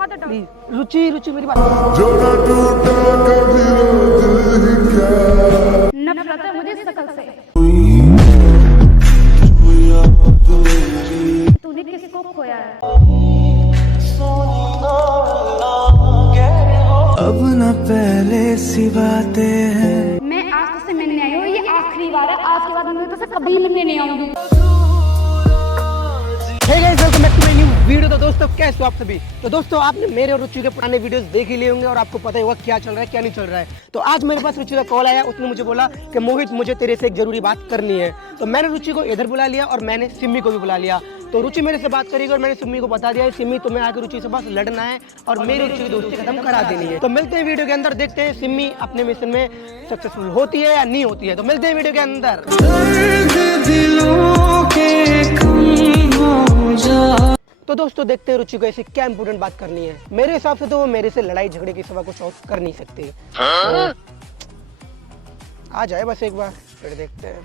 हाथ हटाओ प्लीज। रुचि रुचि मेरी बात। नफरत है मुझे इस शकल से। तूने किसको खोया है? अब न पहले सी बातें हैं। मैं आज तुझसे मिलने आई हूँ, ये आखिरी बार है, आज के बाद मैं तुझसे कभी मिलने नहीं आऊंगी। Hey guys, welcome back to my new video. तो दोस्तों कैसे हो आप सभी? तो दोस्तों आपने मेरे और रुचि के पुराने वीडियोस देख ही लिए होंगे और आपको पता ही होगा क्या चल रहा है क्या नहीं चल रहा है। तो आज मेरे पास रुचि का कॉल आया, उसने मुझे बोला कि मोहित मुझे तेरे से एक जरूरी बात करनी है। तो मैंने रुचि को इधर बुला लिया और मैंने सिम्मी को भी बुला लिया। तो रुचि मेरे से बात करेगी और मैंने सिम्मी को बता दिया है सिम्मी तुम्हें आकर रुचि से बस लड़ना है और मेरी रुचि की दोस्ती खत्म करा देनी है। तो मिलते हैं वीडियो के अंदर, देखते हैं सिम्मी अपने मिशन में सक्सेसफुल होती है या नहीं होती है। तो मिलते हैं वीडियो के अंदर। तो दोस्तों देखते हैं रुचि को ऐसी क्या इंपोर्टेंट बात करनी है। मेरे हिसाब से तो वो मेरे से लड़ाई झगड़े की सिवा कुछ और कर नहीं सकती। तो आ जाए बस एक बार, फिर देखते हैं।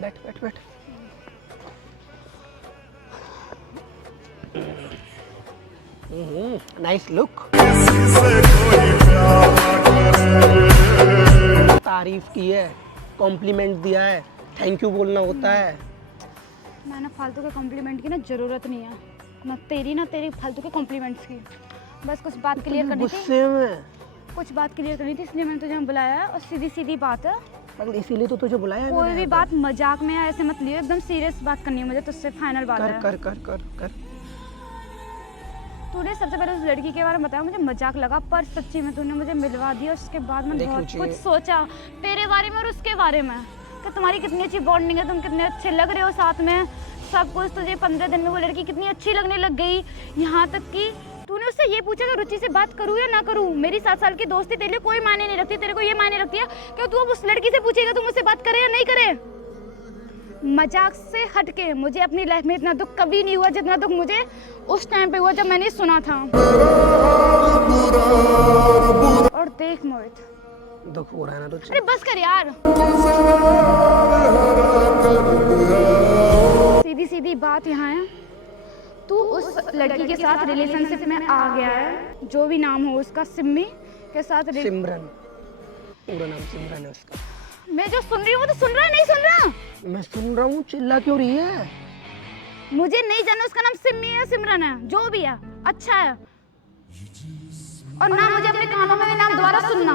बैठ बैठ बैठ। Nice look. तारीफ की है, कॉम्प्लीमेंट दिया है, थैंक यू बोलना होता है। मैंने फालतू के कॉम्प्लीमेंट की ना जरूरत नहीं है, ना तेरी फालतू के कॉम्प्लीमेंट्स की। बस कुछ बात क्लियर करनी थी, गुस्से में कुछ बात क्लियर करनी थी, इसलिए मैंने तुझे बुलाया है। और सीधी सीधी बात है, मतलब इसीलिए तो तुझे बुलाया है। कोई भी बात मजाक में ऐसे मत लियो, एकदम सीरियस बात करनी है मुझे तुझसे, फाइनल बात है। कर कर कर कर। तूने सबसे पहले उस लड़की के बारे में बताया, मुझे मजाक लगा, पर सच्ची में तूने मुझे मिलवा दिया। उसके बाद मैंने बहुत कुछ सोचा तेरे बारे में और उसके बारे में, कि तुम्हारी कितनी अच्छी बॉन्डिंग है, तुम कितने अच्छे लग रहे हो साथ में, सब कुछ। तुझे 15 दिन में वो लड़की कितनी अच्छी लगने लग गई, यहाँ तक कि तूने उससे ये पूछा कि रुचि से बात करूँ या ना करूँ। मेरी 7 साल की दोस्ती तेरे लिए कोई मायने नहीं रखती, तेरे को ये मायने रखती है कि तू अब उस लड़की से पूछेगा तू मुझसे बात करे या नहीं करे। मजाक से हटके मुझे अपनी लाइफ में इतना दुख कभी नहीं हुआ जितना दुख मुझे उस टाइम पे हुआ जब मैंने सुना था। और देख मोहित, दुख हो रहा है ना रुचि? अरे बस कर यार। सीधी सीधी बात यहाँ है, तू उस लड़की के साथ रिलेशनशिप में आ गया है, जो भी नाम हो उसका, सिम्मी के साथ। सिमरन, पूरा नाम सिमरन है उसका। मैं जो सुन रही हूँ वो तो सुन रहा है, नहीं सुन रहा? मैं सुन रहा हूँ, चिल्ला क्यों रही है? मुझे नहीं जानना उसका नाम सिम्मी है सिमरन है, जो भी है अच्छा है। और ना मुझे अपने कानों में नाम दोबारा सुनना,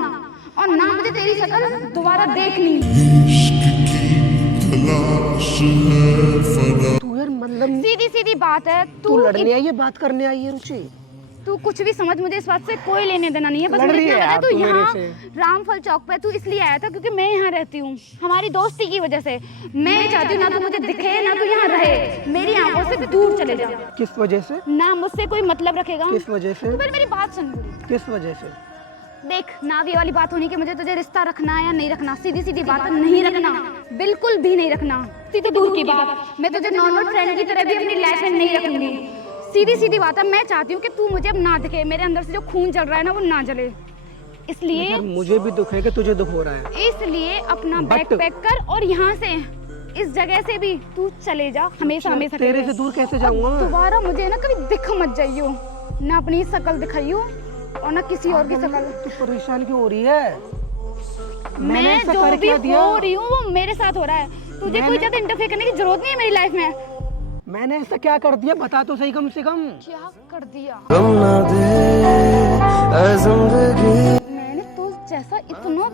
और ना मुझे तेरी शक्ल दोबारा देखनी। तू यार मतलब सीधी सीधी बात है, तू लड़ने आई है, बात करने आई है रुचि? तू कुछ भी समझ, मुझे इस बात से कोई लेने देना नहीं है। बस लड़ मुझे रही है इतना पता है, यार तू तू मेरे यहाँ से। रामफल चौक पे तू इसलिए आया था क्योंकि मैं यहाँ रहती हूँ, हमारी दोस्ती की वजह से। मैं चाहती हूँ ना तू मुझे दिखे ना तू यहाँ रहे, मेरी आंखों से दूर चले जा। किस वजह से? ना मुझसे कोई मतलब रखेगा। किस वजह से? तू पहले मेरी बात सुन। किस वजह से? देख, ना ये वाली बात होनी कि मुझे तुझे रिश्ता रखना है या नहीं रखना। सीधी सीधी बात है, नहीं रखना, बिल्कुल भी नहीं रखना। सीधी दूर की बात, मैं तुझे नॉर्मल फ्रेंड की तरह भी अपनी लाइफ में नहीं रखूंगी। सीधी सीधी बात है, मैं चाहती हूँ कि तू मुझे अब ना दिखे, मेरे अंदर से जो खून जल रहा है ना वो ना जले। इसलिए मुझे भी दुख है कि तुझे दुख हो रहा है, इसलिए अपना बैग पैक कर और यहाँ से, इस जगह से भी तू चले जा, हमेशा हमेशा। तेरे से दूर कैसे जाऊंगा मैं? दोबारा मुझे ना कभी दिख मत जाइयो, ना अपनी शक्ल दिखाइयो और ना किसी और की शक्ल। तू परेशान क्यों हो रही है? मैं जो भी हो रही हूँ वो मेरे साथ हो रहा है, तुझे कोई ज्यादा इंटरफेयर करने की जरूरत नहीं है मेरी लाइफ में। मैंने ऐसा क्या कर दिया बता तो सही, कम से कम क्या कर दिया? मैंने तो जैसा इतना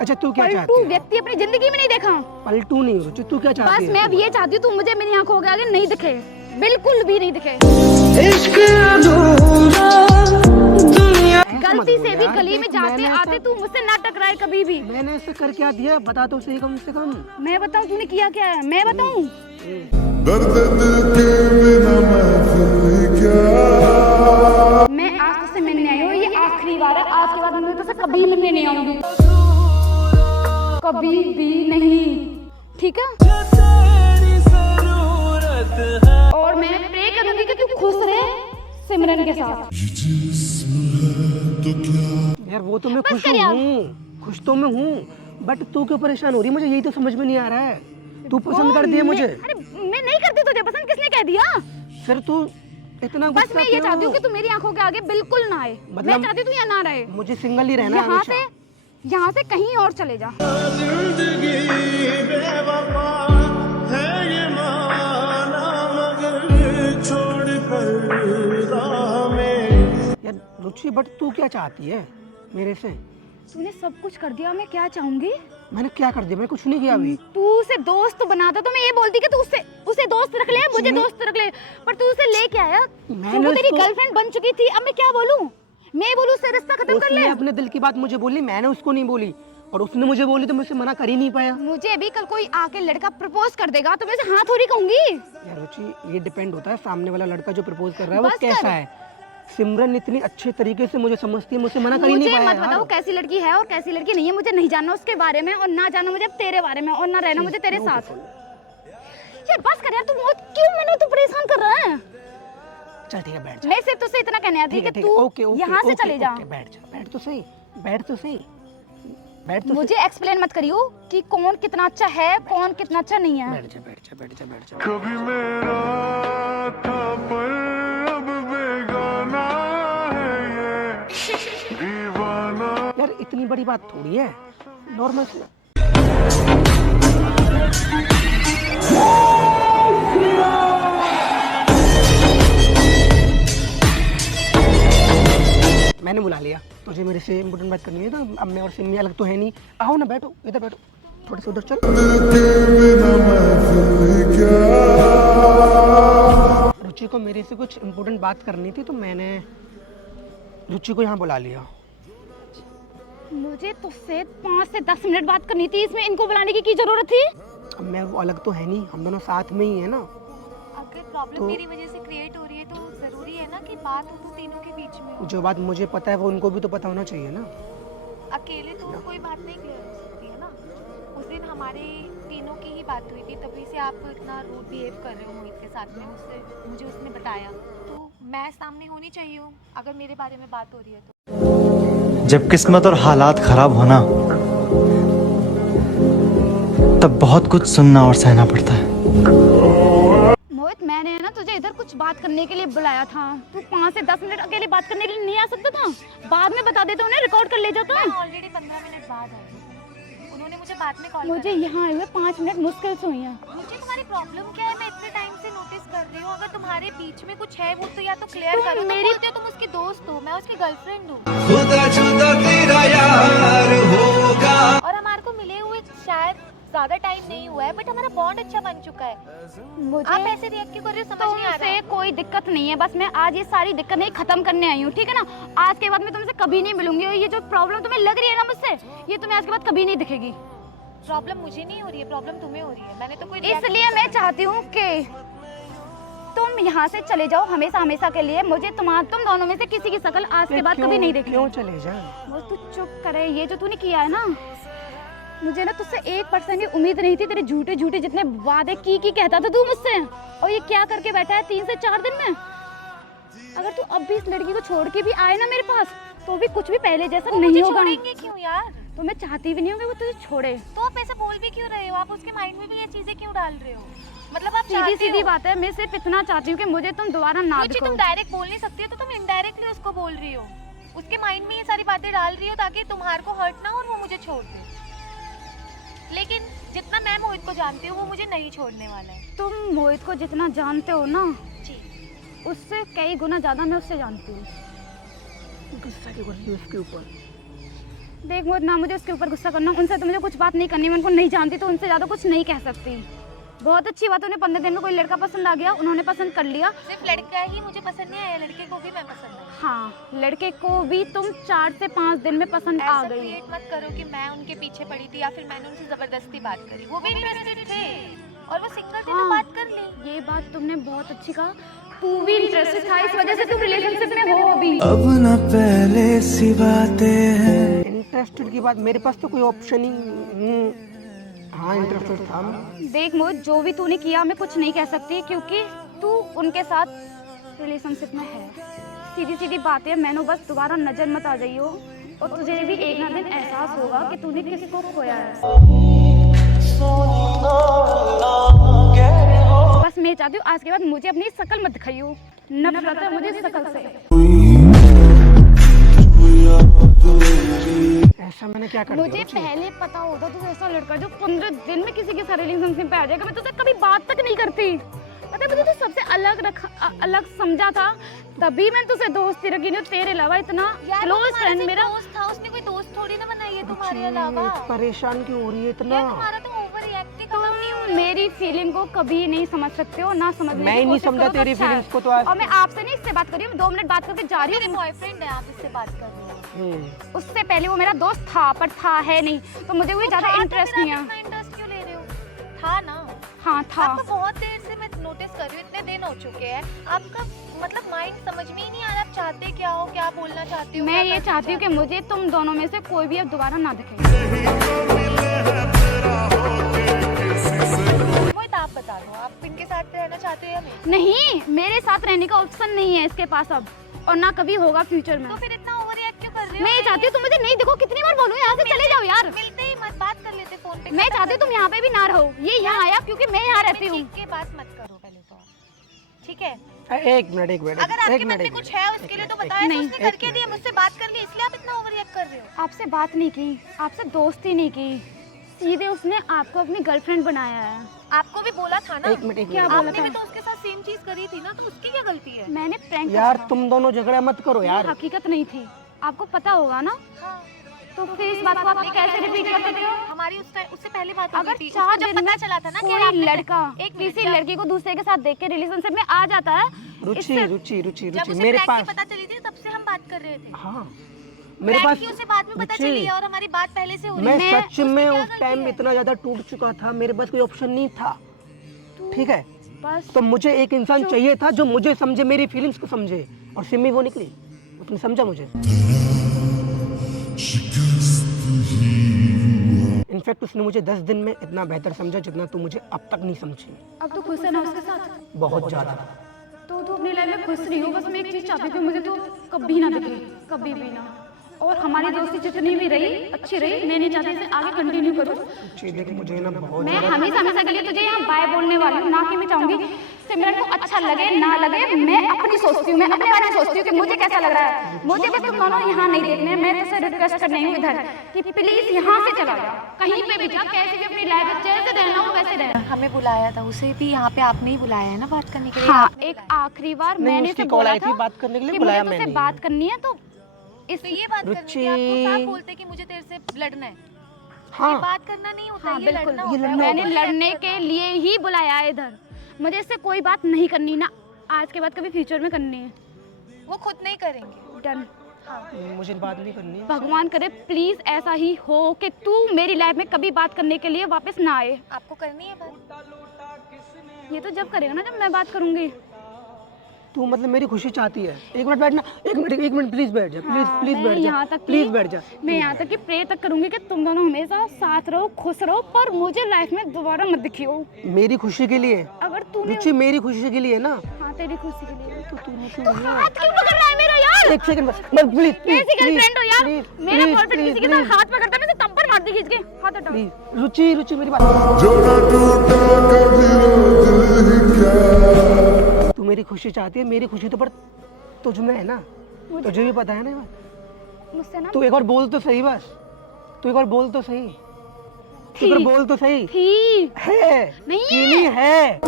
अच्छा तू क्या चाहती पलटू है? व्यक्ति अपनी जिंदगी में नहीं देखा। पलटू नहीं रुचि, तू क्या चाहती है? बस मैं अब ये चाहती हूँ तू मुझे मेरी आंखों के आगे नहीं दिखे, बिल्कुल भी नहीं दिखे। गलती से भी गली में जाते आते तू मुझसे ना टकराए कभी भी। मैंने ऐसा कर क्या दिया बता तो सही, कम से कम। मैं बताऊं तूने किया क्या है? मैं बताऊं? मैं आज तुझसे मिलने आई हूँ, ये आखिरी बार है, आज के बाद मैं तुझसे कभी मिलने नहीं आऊंगी, कभी भी नहीं, ठीक है? और मैं प्रे करूंगी कि तू खुश रहे लड़की के साथ। यार वो तो मैं बस खुश कर यार। हूँ, खुश तो मैं हूँ, बट तू क्यों परेशान हो रही है? मुझे यही तो समझ में नहीं आ रहा है। तू पसंद कर दिया मुझे। अरे मैं नहीं करती तुझे पसंद, किसने कह दिया? फिर तू इतना बस गुस्सा मैं ये क्यों? चाहती हूँ कि तू मेरी आंखों के आगे बिल्कुल ना आए। मतलब मैं चाहती हूँ तू यहाँ ना रहे, मुझे सिंगल ही रहना है हमेशा। यहाँ से कहीं और चले जा। यार रुचि, बट तू क्या चाहती है मेरे से? तूने सब कुछ कर दिया, मैं क्या चाहूंगी? मैंने क्या कर दिया? मैंने कुछ नहीं किया अभी। तू उसे दोस्त बनाता तो मैं ये बोलती कि तू उसे दोस्त रख ले, मुझे दोस्त रख ले, पर तू उसे लेके आया। मैंने वो तेरी उसको- गर्लफ्रेंड बन चुकी थी, अब मैं क्या बोलूं? मैं बोलूं उससे रिश्ता खत्म कर ले? उसने अपने दिल की बात मुझे बोली, मैंने उसको नहीं बोली, और उसने मुझे बोली तो मैं उसे मना कर ही नहीं पाया। मुझे भी कल कोई आके लड़का प्रपोज कर देगा तो मैं उसे हाँ थोड़ी कहूंगी। यार रुचि, ये डिपेंड होता है सामने वाला लड़का जो प्रपोज कर रहा है वो बस कर। कैसा है। सिमरन इतनी अच्छे तरीके से मुझे समझती है, मुझे मना कर ही नहीं मुझे पाया मत बता वो कैसी लड़की है और कैसी लड़की नहीं है, मुझे नहीं जानना उसके बारे में, और ना जानना मुझे तेरे बारे में, और ना रहना मुझे तेरे साथ। यार बस कर यार, तू क्यों मैंने तू परेशान कर रहा है? चल ठीक है, बैठ जा। मैं सिर्फ तुझसे इतना कहने आती ठीक है, कि ठीक है, तू ओके, ओके, यहाँ से ओके, चले जा। ओके, बैठ जा, बैठ तो सही, बैठ तो सही, बैठ तो मुझे एक्सप्लेन मत करियो कि कौन कितना अच्छा है, कौन कितना अच्छा नहीं है। बैठ जा, बैठ जा, बैठ जा, बैठ जा। कभी मेरा था पर अब बेगाना है ये दीवाना। यार इतनी बड़ी बात थोड़ी है, नॉर्मल सी। मैंने बुला लिया, तुझे मेरे से इम्पोर्टेंट बात करनी है ना। अब मैं और सिमी अलग तो है नहीं। आओ ना, बैठो, इधर बैठो, थोड़ा सा उधर चल। रुचि को मेरे से कुछ इम्पोर्टेंट बात करनी थी तो मैंने रुचि को यहाँ बुला लिया। मुझे तुझसे 5 से 10 मिनट बात करनी थी, इसमें इनको बुलाने की जरूरत थी? अब मैं वो अलग तो है नहीं, हम दोनों साथ में ही है ना। अगर प्रॉब्लम तो- मेरी वजह से क्रिएट हो रही है तो जरूरी है ना कि बात हो तो तीनों के बीच में हो। जो बात मुझे पता है वो उनको भी तो पता होना चाहिए ना। अकेले तो कोई बात नहीं क्लियर हो सकती है ना। उस दिन हमारे तीनों की ही बात हुई थी, तभी से आप इतना रूड बिहेव कर रहे हो मोहित के साथ में। मुझे उसने बताया, तो मैं सामने होनी चाहिए हूँ अगर मेरे बारे में बात हो रही है तो। जब किस्मत और हालात खराब होना तब बहुत कुछ सुनना और सहना पड़ता है। मोहित, मैंने ना तुझे इधर कुछ बात करने के लिए बुलाया था। तू 5 से 10 मिनट अकेले बात करने के लिए नहीं आ सकता था? बाद में बता देते, उन्हें रिकॉर्ड कर ले जाता। मैं ऑलरेडी 15 मिनट बाद आई, उन्होंने मुझे बाद में कॉल मुझे यहाँ आए हुए 5 मिनट मुश्किल से हुई हैं। मुझे तुम्हारी प्रॉब्लम क्या है मैं इतने टाइम से नोटिस कर रही हूँ। अगर तुम्हारे बीच में कुछ है वो तो या तो क्लियर तुम करो। तुम मेरी- बोलते हो तुम उसकी दोस्त हो, मैं उसकी गर्लफ्रेंड हूँ, और हमारे को मिले हुए शायद ज्यादा टाइम नहीं हुआ है, बट हमारा बॉन्ड अच्छा बन चुका है। आप मुझे ऐसे रिएक्ट क्यों कर रहे हो समझ नहीं आ रहा तुमसे कोई दिक्कत नहीं है, बस मैं आज ये सारी दिक्कत नहीं खत्म करने आई हूँ, ठीक है ना? आज के बाद मैं तुमसे कभी नहीं मिलूंगी, और ये जो प्रॉब्लम तुम्हें लग रही है ना मुझसे, ये तुम्हें आज के बाद कभी नहीं दिखेगी। प्रॉब्लम मुझे नहीं हो रही है, प्रॉब्लम तुम्हें हो रही है। मैंने तो कोई react इसलिए नहीं मैं किया। चाहती हूँ कि तुम यहाँ से चले जाओ हमेशा हमेशा के लिए। मुझे तुम दोनों में से किसी की शक्ल आज के बाद कभी नहीं देखनी। क्यों चले जा? वो तू चुप करे। ये जो तूने किया है ना, मुझे ना तुझसे 1% भी उम्मीद नहीं थी। तेरे झूठे झूठे जितने वादे की कहता था तू मुझसे, और ये क्या करके बैठा है 3 से 4 दिन में। अगर तू अब भी इस लड़की को छोड़ के भी आए ना मेरे पास, तो भी कुछ भी पहले जैसा वो नहीं मुझे होगा। छोड़ेंगे क्यों यार? तो मैं चाहती भी नहीं हूँ कि वो तुझे छोड़े। तो आप ऐसे बोल भी क्यों रहे हो? आप उसके माइंड में भी ये चीजें क्यों डाल रहे हो? मतलब आप सीधी चाहते सीधी हो। बात है, मैं सिर्फ इतना चाहती हूँ कि मुझे तुम दोबारा ना रुचि, दिखो। तुम डायरेक्ट बोल नहीं सकती हो तो तुम इनडायरेक्टली उसको बोल रही हो। उसके माइंड में ये सारी बातें डाल रही हो ताकि तुम्हारे को हर्ट ना हो और वो मुझे छोड़ दे। लेकिन जितना मैं मोहित को जानती हूँ वो मुझे नहीं छोड़ने वाला है। तुम मोहित को जितना जानते हो ना, जी, उससे कई गुना ज्यादा मैं उससे जानती हूँ। गुस्सा क्यों कर रही है उसके ऊपर? देख मोहित, ना मुझे उसके ऊपर गुस्सा करना, उनसे तो मुझे कुछ बात नहीं करनी। मैं उनको नहीं जानती तो उनसे ज़्यादा कुछ नहीं कह सकती। बहुत अच्छी बात है, उन्हें 15 दिन में कोई लड़का पसंद आ गया, उन्होंने पसंद कर लिया। सिर्फ लड़का ही मुझे पसंद नहीं आया, लड़के को भी मैं पसंद आई। हाँ, लड़के को भी तुम 4 से 5 दिन में पसंद आ ऐसा गई। क्रिएट मत करो कि मैं उनके पीछे पड़ी थी या फिर मैंने उनसे जबरदस्ती बात करी। वो भी इंटरेस्टेड थे और वो सिंगल थे तो हाँ, बात कर ली। ये बात तुमने बहुत अच्छी कहा। तू भी इंटरेस्टेड था, इस वजह से तुम रिलेशनशिप में हो अभी। अब न पहले सी बातें हैं। इंटरेस्टेड की बात, मेरे पास तो कोई ऑप्शन ही हाँ इंटरेस्टेड था मैं। देख मोहित, जो भी तूने किया मैं कुछ नहीं कह सकती, क्योंकि तू उनके साथ रिलेशनशिप में है। सीधी सीधी बात है, मैंने बस दोबारा नजर मत आ जाइयो और तुझे भी एक ना दिन एहसास होगा कि तूने किसको खोया है। बस मैं चाहती हूँ आज के बाद मुझे अपनी शक्ल मत दिखाइयो, नफरत है मुझे इस शक्ल से। ऐसा मैंने क्या कर दिया? मुझे पहले पता होता तू ऐसा लड़का जो 15 दिन में किसी के साथ रिलेशनशिप पे आ जाएगा, मैं तुझसे कभी बात तक नहीं करती। पता है मुझे तो सबसे अलग समझा था, तभी मैं तुझसे दोस्ती रखी नहीं। तेरे अलावा इतना क्लोज फ्रेंड मेरा दोस्त था, उसने कोई दोस्त थोड़ी ना बनाई है तुम्हारे अलावा। परेशान क्यों हो रही है इतना? तुम्हारा तो ओवर रिएक्टिंग खत्म नहीं हो रहा। मेरी फीलिंग को कभी नहीं समझ सकते हो, ना समझ। मैं ही नहीं समझा तेरी फीलिंग्स को तो आज। और मैं आपसे नहीं इससे बात कर रही हूँ, 2 मिनट बात करके जा रही मेरे हूँ। बॉयफ्रेंड है, आप इससे बात कर रहे हो। उससे पहले वो मेरा दोस्त था, पर था है नहीं, तो मुझे कोई ज्यादा इंटरेस्ट नहीं है। इतना इंटरेस्ट क्यों ले रहे हो? था ना? हाँ था। आपको बहुत देर से मैं नोटिस कर रही हूँ, इतने दिन हो चुके हैं, आपका मतलब माइंड समझ में ही नहीं आ रहा, आप चाहते क्या हो, क्या बोलना चाहते हो? मैं ये चाहती हूँ कि मुझे तुम दोनों में से कोई भी अब दोबारा ना दिखे। मोहित आप बता दो, आप इनके साथ रहना चाहते हो या नहीं? नहीं, मेरे साथ रहने का ऑप्शन नहीं है इसके पास अब, और ना कभी होगा फ्यूचर में। तो फिर इतना ओवर रिएक्ट क्यों कर रहे हो? मैं ये चाहती हूँ तुम मुझे नहीं देखो, कितनी बार बोलूँ यहाँ से चले जाओ यार। मिलते ही मत बात कर लेते फोन पे। मैं चाहती हूँ तुम यहाँ पे भी ना रहो, ये यहाँ आया क्योंकि मैं यहाँ रहती हूँ। के बात मत करो पहले तो, ठीक है? एक मिनट अगर आपके मन में कुछ है उसके लिए तो बताया, नहीं, उसने करके दिया, मुझसे बात कर ली, इसलिए आप इतना ओवर रिएक्ट कर रहे हो। आपसे बात नहीं की, आपसे दोस्ती नहीं की, सीधे उसने आपको अपनी गर्लफ्रेंड बनाया है। आपको भी बोला था ना? एक मिनट क्या बोला आपने था? भी तो उसके साथ सेम चीज करी थी ना, तो उसकी क्या गलती है? मैंने प्रैंक यार तुम दोनों झगड़ा मत करो यार। हकीकत नहीं थी, आपको पता होगा ना, हाँ। तो फिर इस बात को आप कैसे रिपीट कर सकते हो? हमारी उससे पहले बात हो अगर गई थी, 4 उसको जब दिन पता में चला था ना कि कोई आपने- लड़का एक मिनट, किसी जब- लड़की को दूसरे के साथ देख के रिलेशनशिप में आ जाता है, रुचि इससे- रुचि रुचि जब रुचि उसे मेरे प्रैंक की पास। पता चली थी तब से हम बात कर रहे थे। हाँ मेरे प्रैंक पास की उसे बाद में पता रुचि, चली है और हमारी बात पहले से हो रही मैं है। सच में उसकी उस क्या टाइम गलती है? इतना ज्यादा टूट चुका था, मेरे पास कोई ऑप्शन नहीं था। ठीक है, बस तो मुझे एक इंसान चाहिए था जो मुझे समझे, मेरी फीलिंग्स को समझे, और सिमी वो निकली, उसने समझा मुझे। इनफैक्ट उसने मुझे 10 दिन में इतना बेहतर समझा जितना तू मुझे अब तक नहीं समझी। अब तो खुश है ना उसके साथ? बहुत ज्यादा। तो तू अपनी लाइफ में खुश रही हो, बस मैं एक चीज चाहती थी, मुझे तो कभी ना दिखे, कभी भी ना। और हमारी दोस्ती जितनी भी रही अच्छी रही, मैं नहीं चाहती इसे आगे कंटिन्यू करूँ। देख मुझे ना बहुत मैं हमेशा हमेशा के लिए तुझे यहाँ बाय बोलने वाली हूँ, ना कि मैं चाहूंगी सिमरन को अच्छा लगे ना लगे, मैं अपनी सोचती हूँ, मैं अपने बारे में सोचती हूँ कि मुझे कैसा लग रहा है। मुझे बस तुम दोनों यहाँ नहीं देखने, मैं तुझसे रिक्वेस्ट कर रही हूँ इधर कि प्लीज यहाँ से चला जा, कहीं पे भी जा, कैसे भी अपनी लाइफ जैसे रहना हो वैसे रहना। हमें बुलाया था, उसे भी यहाँ पे आपने ही बुलाया है ना बात करने के लिए? हाँ, एक आखिरी बार नहीं, मैंने उसकी उसे कॉल बोला आई थी था बात करने के लिए, कि बुलाया मुझे तुझसे मैंने। बात करनी है, तो इस तो ये बात करनी थी, आपको साफ बोलते कि मुझे तेरे से लड़ना है। ये हाँ बात करना नहीं होता, हाँ ये बिल्कुल, लड़ना होता है। मैंने लड़ने के लिए ही बुलाया है इधर, मुझे इससे कोई बात नहीं करनी, ना आज के बाद कभी फ्यूचर में करनी है। वो खुद नहीं करेंगे। डन। मुझे बात नहीं करनी है। भगवान करे प्लीज ऐसा ही हो कि तू मेरी लाइफ में कभी बात करने के लिए वापस ना आए। आपको करनी है बात? ये तो जब करेगा ना जब मैं बात करूंगी। तू मतलब मेरी खुशी चाहती है। एक मिनट बैठना, एक मिनट प्लीज बैठ जा, प्लीज हाँ, प्लीज मैं बैठ जा, यहाँ तक प्लीज कि- बैठ जा। मैं यहाँ तक कि प्रे तक करूंगी कि तुम दोनों हमेशा साथ रहो, खुश रहो, पर मुझे लाइफ में दोबारा मत दिखियो। मेरी खुशी के लिए अगर तूने रुचि, मेरी खुशी के लिए ना। हाँ तेरी खुशी के लिए। तो तू रुचि तू हाथ क्यों पकड़ रहा है मेरा यार? एक सेकंड बस प्लीज कैसी गर्लफ्रेंड हो यार? मेरा बॉयफ्रेंड किसी के साथ हाथ पकड़ता है, मैं तंपर मार दी खींच के। हाथ हटाओ। प्लीज रुचि मेरी बात। तू मेरी खुशी चाहती है, मेरी खुशी तो पर तुझ में है ना, तुझे भी पता है ना। मुझसे ना तू एक बार बोल तो सही, बस तू एक बार बोल तो सही, एक बार बोल तो सही। थी है नहीं कि नहीं है?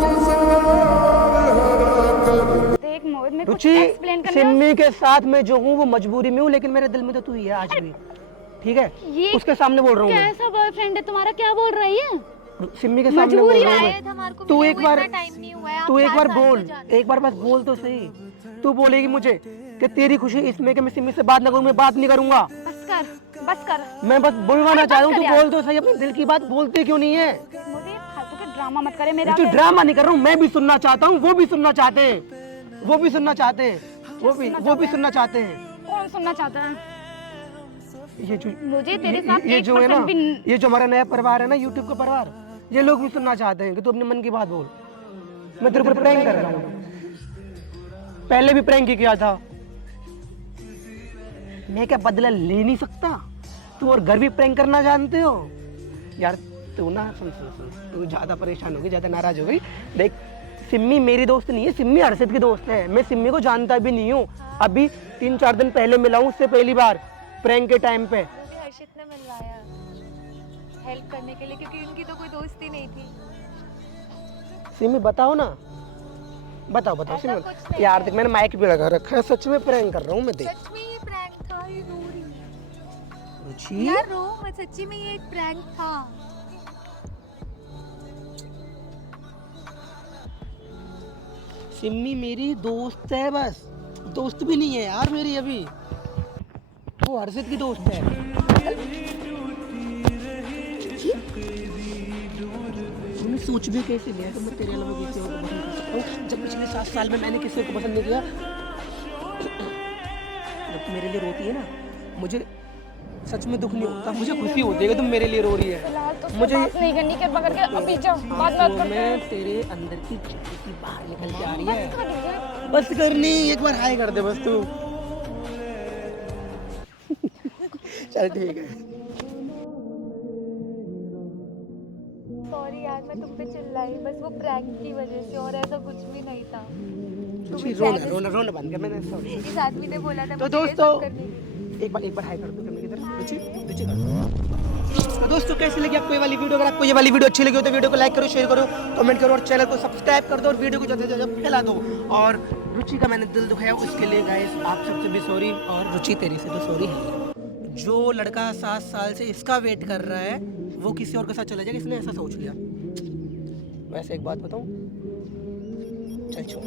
देख मोहित, मैं कुछ रुचि, एक्सप्लेन करना सिमी के साथ मैं जो हूँ वो मजबूरी में हूँ, लेकिन मेरे दिल में तो तू ही है आज भी। ठीक है, ये उसके सामने बोल रहा हूँ मैं। कैसा बॉयफ्रेंड है तुम्हारा? क्या बोल रही है? सिमी के सामने बोल रहा हूँ मैं। शायद हमारे को तू मिले एक हुए बार इतना टाइम नहीं हुआ है, आप तू एक 4 बार साल से बोल, जानते एक बार बस बोल तो सही। तू बोलेगी मुझे कि तेरी खुशी इसमें कि मैं सिमी से बात ना करूँ, मैं बात नहीं करूंगा। बस कर। मैं बस बुलवाना चाह रहा हूँ, कर तू यार। बोल तो सही, अपने दिल की बात बोलते क्यों नहीं है? मुझे फालतू के ड्रामा मत करे मेरा। तू ड्रामा नहीं कर रहा हूँ, मैं भी सुनना चाहता हूँ, वो भी सुनना चाहते हैं, वो भी सुनना चाहते हैं, वो भी सुनना चाहते हैं। कौन सुनना चाहता है? ये जो मुझे तेरे साथ ये एक जो है ना, परसेंट भी ये जो हमारा नया परिवार है ना, यूट्यूब का परिवार, ये लोग भी सुनना चाहते हैं कि तू अपने मन की बात बोल। मैं तेरे ऊपर प्रैंक कर रहा हूँ, पहले भी प्रैंक ही किया था, मैं क्या बदला ले नहीं सकता? तू और घर भी प्रैंक करना जानते हो यार? तू ना सुन सुन सुन, तू ज़्यादा परेशान हो गई, ज़्यादा नाराज हो गई। देख, सिम्मी मेरी दोस्त नहीं है, सिम्मी हर्षित की दोस्त है। मैं सिम्मी को जानता भी नहीं हूँ। अभी 3-4 दिन पहले मिला हूँ उससे पहली बार प्रैंक के टाइम पे। मुझे हर्षित ने मिलवाया हेल्प करने के लिए, क्योंकि उनकी तो कोई दोस्ती नहीं थी। सिम्मी बताओ ना, बताओ बताओ ऐसा सिम्मी। कुछ नहीं यार है। देख, मैंने माइक भी लगा रखा है, सच में प्रैंक कर रहा हूँ मैं। देख सच में ये प्रैंक था, ये रो रही है। रुचि, यार रो मत, सच्ची में ये एक प्रैंक था। सिम्मी मेरी दोस्त है, बस दोस्त भी नहीं है यार मेरी अभी, वो हर्षित की दोस्त है। तूने सोच भी कैसे लिया कि मैं तेरे अलावा किसी और को पसंद कर सकता हूँ, जब पिछले 7 साल में मैंने किसी को पसंद नहीं किया। जब मेरे लिए रोती है ना, मुझे सच में दुख नहीं होता, मुझे खुशी होती है कि तुम मेरे लिए रो रही है। फिलहाल तो मुझे बात नहीं करनी, कृपा करके अभी जाओ, बाद में बात करते हैं। मैं तेरे अंदर की चीज़ बाहर निकल के आ रही है। बस करनी, एक बार हाय कर दे बस तू। चल ठीक है। सॉरी यार, मैं तुम पे चिल्लाई बस वो प्रैंक की वजह से, और ऐसा कुछ भी नहीं था। रुचि, रोना रोना रोना बंद कर, मैंने सॉरी। इस आदमी ने बोला था तो मुझे ये सब दोस्तों, करने के लिए। एक बार हाय कर दो कैमरे की तरफ। रुचि रुचि कर दो। तो दोस्तों, कैसी लगी आपको ये वाली वीडियो? अगर आपको ये वाली वीडियो अच्छी लगी हो तो वीडियो को लाइक करो, शेयर करो, कमेंट करो और चैनल को सब्सक्राइब कर दो और वीडियो को ज़्यादा से ज़्यादा फैला दो। और रुचि का मैंने दिल दुखाया, उसके लिए गाइस आप सबसे भी सॉरी, और रुचि तेरी से तो सॉरी है। जो लड़का 7 साल से इसका वेट कर रहा है वो किसी और के साथ चला जाएगा, इसने ऐसा सोच लिया। वैसे एक बात बताऊं, चल छोड़।